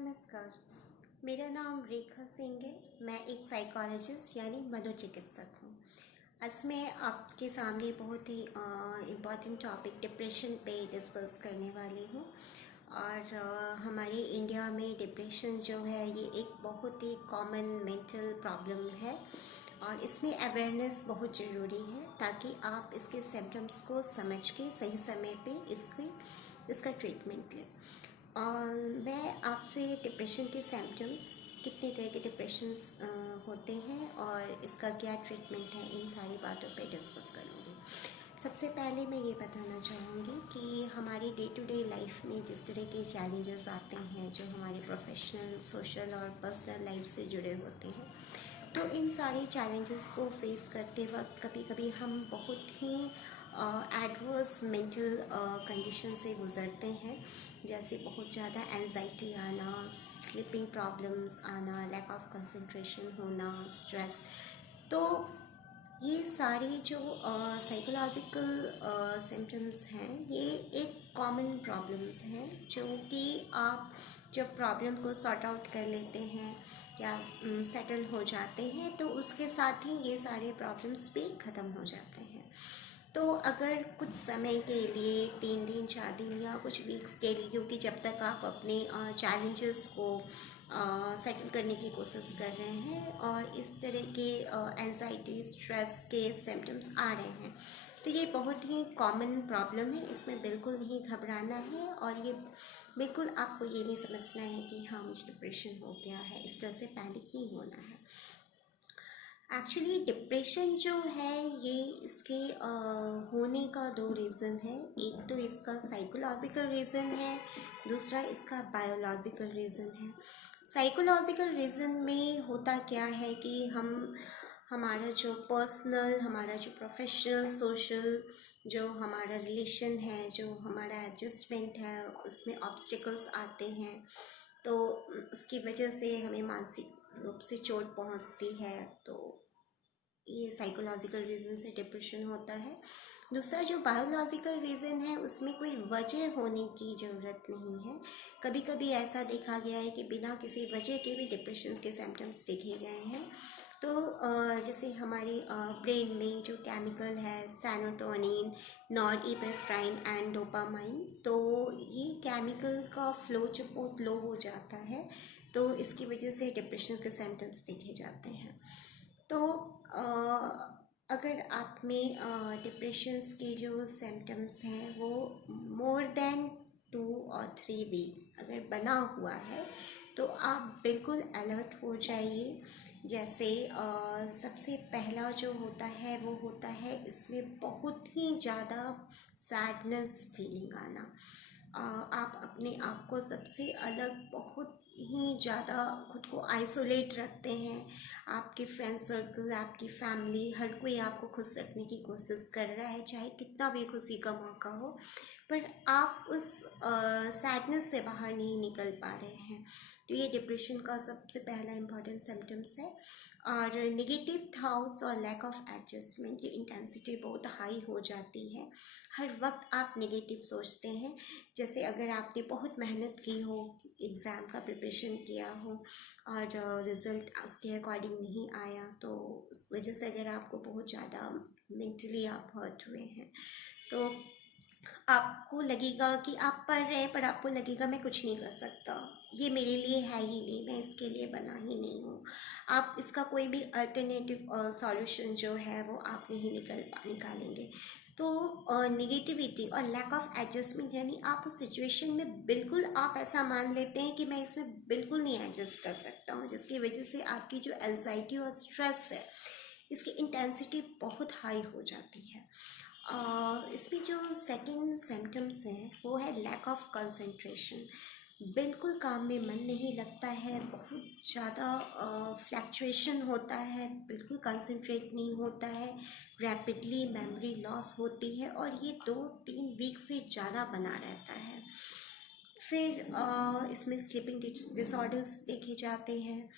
नमस्कार। मेरा नाम रेखा सिंह है। मैं एक साइकोलॉजिस्ट यानी मनोचिकित्सक हूँ। आज मैं आपके सामने बहुत ही इम्पॉर्टेंट टॉपिक डिप्रेशन पे डिस्कस करने वाली हूँ। और हमारे इंडिया में डिप्रेशन जो है ये एक बहुत ही कॉमन मेंटल प्रॉब्लम है और इसमें अवेयरनेस बहुत ज़रूरी है ताकि आप इसके सिम्टम्स को समझ के सही समय पे इसका ट्रीटमेंट लें। मैं आपसे डिप्रेशन के सिम्टम्स, कितने तरह के डिप्रेशंस होते हैं और इसका क्या ट्रीटमेंट है, इन सारी बातों पे डिस्कस करूँगी। सबसे पहले मैं ये बताना चाहूँगी कि हमारी डे टू डे लाइफ में जिस तरह के चैलेंजेस आते हैं जो हमारे प्रोफेशनल, सोशल और पर्सनल लाइफ से जुड़े होते हैं, तो इन सारे चैलेंजेस को फेस करते वक्त कभी कभी हम बहुत ही एडवर्स मेंटल कंडीशन से गुज़रते हैं। जैसे बहुत ज़्यादा एंजाइटी आना, स्लीपिंग प्रॉब्लम्स आना, लैक ऑफ कंसंट्रेशन होना, स्ट्रेस। तो ये सारे जो साइकोलॉजिकल सिम्टम्स हैं ये एक कॉमन प्रॉब्लम्स हैं जो कि आप जब प्रॉब्लम को सॉर्ट आउट कर लेते हैं या सेटल हो जाते हैं तो उसके साथ ही ये सारे प्रॉब्लम्स भी ख़त्म हो जाते हैं। तो अगर कुछ समय के लिए 3 दिन 4 दिन या कुछ वीक्स के लिए, क्योंकि जब तक आप अपने चैलेंजेस को सेटल करने की कोशिश कर रहे हैं और इस तरह के एंजाइटी स्ट्रेस के सिम्टम्स आ रहे हैं, तो ये बहुत ही कॉमन प्रॉब्लम है। इसमें बिल्कुल नहीं घबराना है और ये बिल्कुल आपको ये नहीं समझना है कि हाँ मुझे डिप्रेशन हो गया है, इस तरह से पैनिक नहीं होना है। एक्चुअली डिप्रेशन जो है ये इसके होने का 2 रीज़न है। एक तो इसका साइकोलॉजिकल रीज़न है, दूसरा इसका बायोलॉजिकल रीज़न है। साइकोलॉजिकल रीज़न में होता क्या है कि हमारा जो पर्सनल, हमारा जो प्रोफेशनल, सोशल, जो हमारा रिलेशन है, जो हमारा एडजस्टमेंट है, उसमें ऑब्स्टिकल्स आते हैं, तो उसकी वजह से हमें मानसिक रूप से चोट पहुंचती है। तो ये साइकोलॉजिकल रीज़न से डिप्रेशन होता है। दूसरा जो बायोलॉजिकल रीज़न है उसमें कोई वजह होने की ज़रूरत नहीं है। कभी कभी ऐसा देखा गया है कि बिना किसी वजह के भी डिप्रेशन के सिम्टम्स देखे गए हैं। तो जैसे हमारे ब्रेन में जो केमिकल है सेरोटोनिन, नॉरएपिनेफ्राइन एंड डोपामाइन, तो ये केमिकल का फ्लो जब बहुत लो हो जाता है तो इसकी वजह से डिप्रेशन के सिम्टम्स देखे जाते हैं। तो अगर आप में डिप्रेशंस के जो सिम्टम्स हैं वो मोर देन 2 और 3 वीक्स अगर बना हुआ है तो आप बिल्कुल अलर्ट हो जाइए। जैसे सबसे पहला जो होता है वो होता है इसमें बहुत ही ज़्यादा सैडनेस फीलिंग आना। आप अपने आप को सबसे अलग, बहुत ही ज़्यादा खुद को आइसोलेट रखते हैं। आपके फ्रेंड सर्कल, आपकी फैमिली, हर कोई आपको खुश रखने की कोशिश कर रहा है, चाहे कितना भी खुशी का मौका हो, पर आप उस सैडनेस से बाहर नहीं निकल पा रहे हैं। तो ये डिप्रेशन का सबसे पहला इम्पॉर्टेंट सिम्टम्स है। और नेगेटिव थॉट्स और लैक ऑफ एडजस्टमेंट की इंटेंसिटी बहुत हाई हो जाती है। हर वक्त आप नेगेटिव सोचते हैं। जैसे अगर आपने बहुत मेहनत की हो, एग्ज़ाम का प्रिपरेशन किया हो और रिज़ल्ट उसके अकॉर्डिंग नहीं आया, तो उस वजह से अगर आपको बहुत ज़्यादा मेंटली आप हर्ट हुए हैं, तो आपको लगेगा कि आप पढ़ रहे हैं पर आपको लगेगा मैं कुछ नहीं कर सकता, ये मेरे लिए है ही नहीं, मैं इसके लिए बना ही नहीं हूँ। आप इसका कोई भी अल्टरनेटिव सॉल्यूशन जो है वो आप नहीं निकालेंगे। तो निगेटिविटी और लैक ऑफ एडजस्टमेंट, यानी आप उस सिचुएशन में बिल्कुल आप ऐसा मान लेते हैं कि मैं इसमें बिल्कुल नहीं एडजस्ट कर सकता हूँ, जिसकी वजह से आपकी जो एंजाइटी और स्ट्रेस है इसकी इंटेंसिटी बहुत हाई हो जाती है। इसमें जो सेकंड सिम्टम्स हैं वो है लैक ऑफ कंसंट्रेशन। बिल्कुल काम में मन नहीं लगता है, बहुत ज़्यादा फ्लैक्चुएशन होता है, बिल्कुल कंसंट्रेट नहीं होता है, रैपिडली मेमोरी लॉस होती है और ये 2-3 वीक से ज़्यादा बना रहता है। फिर इसमें स्लीपिंग डिसऑर्डर्स देखे जाते हैं।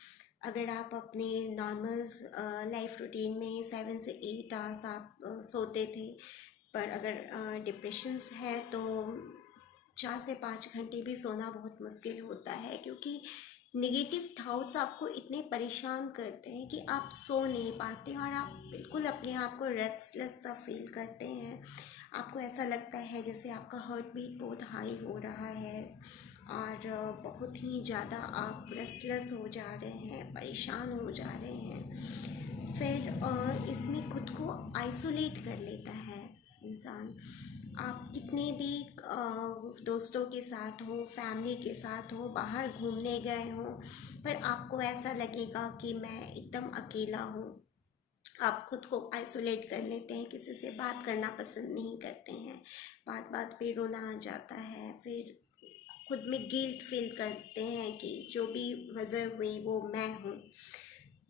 अगर आप अपने नॉर्मल लाइफ रूटीन में 7 से 8 आवर्स आप सोते थे, पर अगर डिप्रेशंस है तो 4 से 5 घंटे भी सोना बहुत मुश्किल होता है, क्योंकि नेगेटिव थॉट्स आपको इतने परेशान करते हैं कि आप सो नहीं पाते और आप बिल्कुल अपने आप को रेस्टलेस सा फील करते हैं। आपको ऐसा लगता है जैसे आपका हार्ट बीट बहुत हाई हो रहा है और बहुत ही ज़्यादा आप रेस्टलेस हो जा रहे हैं, परेशान हो जा रहे हैं। फिर इसमें खुद को आइसोलेट कर लेता है इंसान। आप कितने भी दोस्तों के साथ हो, फैमिली के साथ हो, बाहर घूमने गए हो, पर आपको ऐसा लगेगा कि मैं एकदम अकेला हूँ। आप खुद को आइसोलेट कर लेते हैं, किसी से बात करना पसंद नहीं करते हैं, बात बात पे रोना आ जाता है। फिर खुद में गिल्ट फील करते हैं कि जो भी वजह हुई वो मैं हूँ।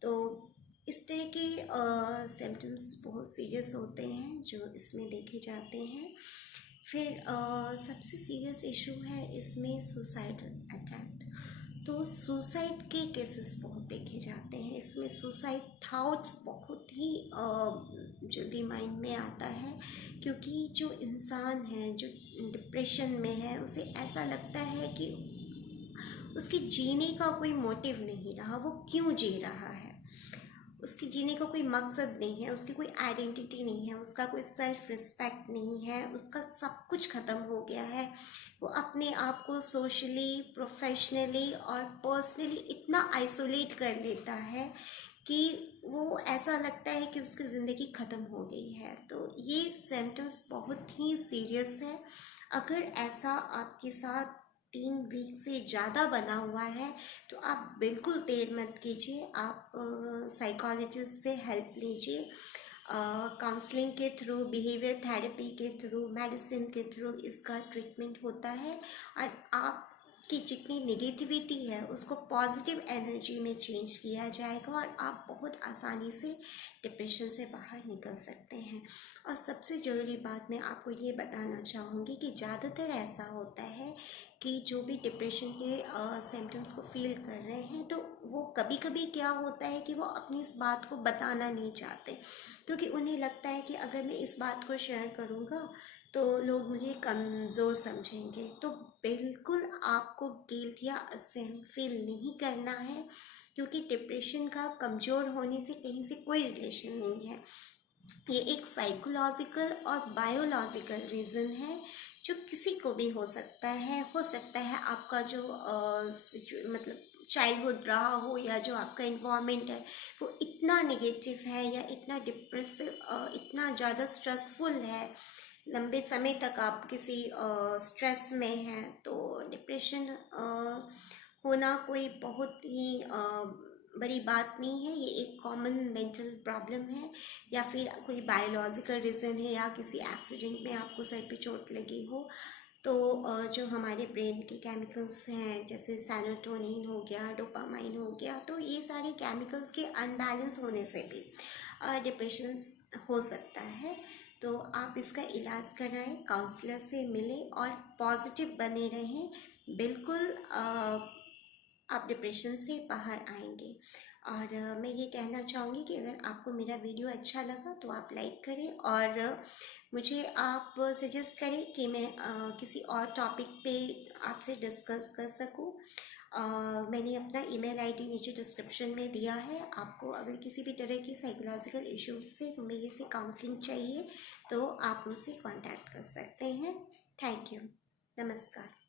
तो इस तरह के सिम्टम्स बहुत सीरियस होते हैं जो इसमें देखे जाते हैं। फिर सबसे सीरियस इशू है इसमें सुसाइडल अटैम्प्ट। तो सुसाइड के केसेस बहुत देखे जाते हैं। इसमें सुसाइड थॉट्स बहुत ही जल्दी माइंड में आता है, क्योंकि जो इंसान है जो डिप्रेशन में है उसे ऐसा लगता है कि उसके जीने का कोई मोटिव नहीं रहा, वो क्यों जी रहा है, उसके जीने का कोई मकसद नहीं है, उसकी कोई आइडेंटिटी नहीं है, उसका कोई सेल्फ रिस्पेक्ट नहीं है, उसका सब कुछ ख़त्म हो गया है। वो अपने आप को सोशली, प्रोफेशनली और पर्सनली इतना आइसोलेट कर लेता है कि वो ऐसा लगता है कि उसकी ज़िंदगी ख़त्म हो गई है। तो ये सिम्टम्स बहुत ही सीरियस है। अगर ऐसा आपके साथ 3 वीक से ज़्यादा बना हुआ है तो आप बिल्कुल देर मत कीजिए, आप साइकोलॉजिस्ट से हेल्प लीजिए। काउंसलिंग के थ्रू, बिहेवियर थेरेपी के थ्रू, मेडिसिन के थ्रू इसका ट्रीटमेंट होता है और आपकी जितनी नेगेटिविटी है उसको पॉजिटिव एनर्जी में चेंज किया जाएगा और आप बहुत आसानी से डिप्रेशन से बाहर निकल सकते हैं। और सबसे ज़रूरी बात मैं आपको ये बताना चाहूँगी कि ज़्यादातर ऐसा होता है कि जो भी डिप्रेशन के सिम्टम्स को फील कर रहे हैं तो वो कभी कभी क्या होता है कि वो अपनी इस बात को बताना नहीं चाहते, क्योंकि उन्हें लगता है कि अगर मैं इस बात को शेयर करूँगा तो लोग मुझे कमज़ोर समझेंगे। तो बिल्कुल आपको गिल्ट या असहम फील नहीं करना है, क्योंकि डिप्रेशन का कमज़ोर होने से कहीं से कोई रिलेशन नहीं है। ये एक साइकोलॉजिकल और बायोलॉजिकल रीज़न है जो किसी को भी हो सकता है। आपका जो मतलब चाइल्डहुड रहा हो या जो आपका इन्वायरमेंट है वो इतना नेगेटिव है या इतना डिप्रेसिव, इतना ज़्यादा स्ट्रेसफुल है, लंबे समय तक आप किसी स्ट्रेस में हैं, तो डिप्रेशन होना कोई बहुत ही बड़ी बात नहीं है। ये एक कॉमन मेंटल प्रॉब्लम है, या फिर कोई बायोलॉजिकल रीज़न है, या किसी एक्सीडेंट में आपको सर पे चोट लगी हो तो जो हमारे ब्रेन के केमिकल्स हैं जैसे सेरोटोनिन हो गया, डोपामाइन हो गया, तो ये सारे केमिकल्स के अनबैलेंस होने से भी डिप्रेशन हो सकता है। तो आप इसका इलाज कराएं, काउंसलर से मिलें और पॉजिटिव बने रहें। बिल्कुल आप डिप्रेशन से बाहर आएंगे। और मैं ये कहना चाहूँगी कि अगर आपको मेरा वीडियो अच्छा लगा तो आप लाइक करें और मुझे आप सजेस्ट करें कि मैं किसी और टॉपिक पे आपसे डिस्कस कर सकूं। मैंने अपना ईमेल आईडी नीचे डिस्क्रिप्शन में दिया है। आपको अगर किसी भी तरह की साइकोलॉजिकल इश्यूज से मेरे से काउंसलिंग चाहिए तो आप मुझसे कांटेक्ट कर सकते हैं। Thank you. नमस्कार।